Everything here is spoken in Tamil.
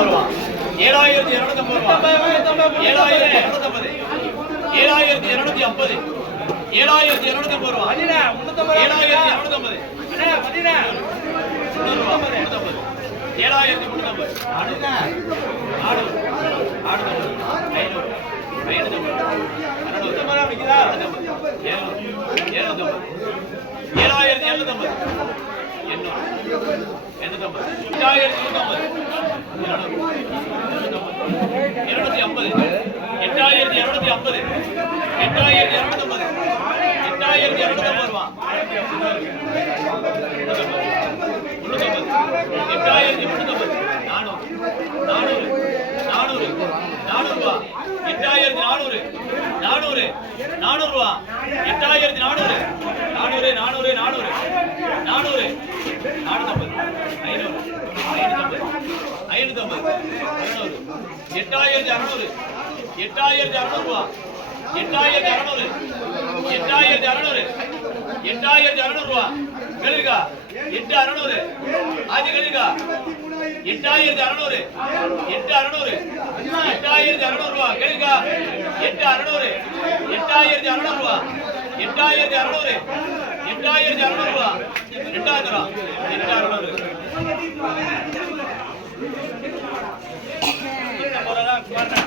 இருநூத்தம்பது ரூபா ஏழாயிரத்தி இருநூத்தம்பது ரூபா ஏழாயிரத்தி இருநூத்தம்பது ஏழாயிரத்தி இருநூத்தி ஐம்பது. ஏழாயிரத்தி இருநூத்தி ஐம்பது ரூபா. ஏழாயிரத்தி இருநூத்தம்பது ஏழாயிரத்தி முன்னூத்தம்பது. ஆடு. ஆடு ஐநூறு. ஐநூத்தம்பது. அறுநூறு எழுநூறு எழுநூத்தம்பது. ஏழாயிரத்தி எழுநூத்தம்பது. எண்ணூறு எண்ணூத்தம்பது எட்டாயிரத்தி இருநூத்தி ஐம்பது எட்டாயிரத்தி இருநூத்தி ஐம்பது எட்டாயிரத்தி இருநூத்தம்பது எட்டாயிரத்தி இருநூத்தம்பது ரூபா முன்னூத்தம்பது எட்டாயிரத்தி முன்னூத்தம்பது நானூறு. நானூறு. நானூறு. நானூறு. ரூபா எட்டாயிரத்தி நானூறு. நானூறு நானூறு ரூபா எட்டாயிரத்தி நானூறு. ஐநூத்தம்பது அறுநூறு எட்டாயிரத்தி அறுநூறு எட்டாயிரத்தி அறுநூறு ரூபா எட்டாயிரத்தி அறுநூறு எட்டாயிரத்தி அறுநூறு எட்டாயிரத்தி அறுநூறு ரூபா கழுவிக்கா எட்டு அறுநூறு ஆதி கழுவிக்கா எட்டாயிரத்தி அறுநூறு எட்டு அறுநூறு எட்டாயிரத்தி அறுநூறு ரூபா கேளுக்கா எட்டு அறுநூறு எட்டாயிரத்தி அறுநூறு ரூபா எட்டாயிரத்தி அறுநூறு எட்டாயிரத்தி அறுநூறு ரூபா எட்டாயிரம் ரூபா எட்டு அறுநூறு Guarda.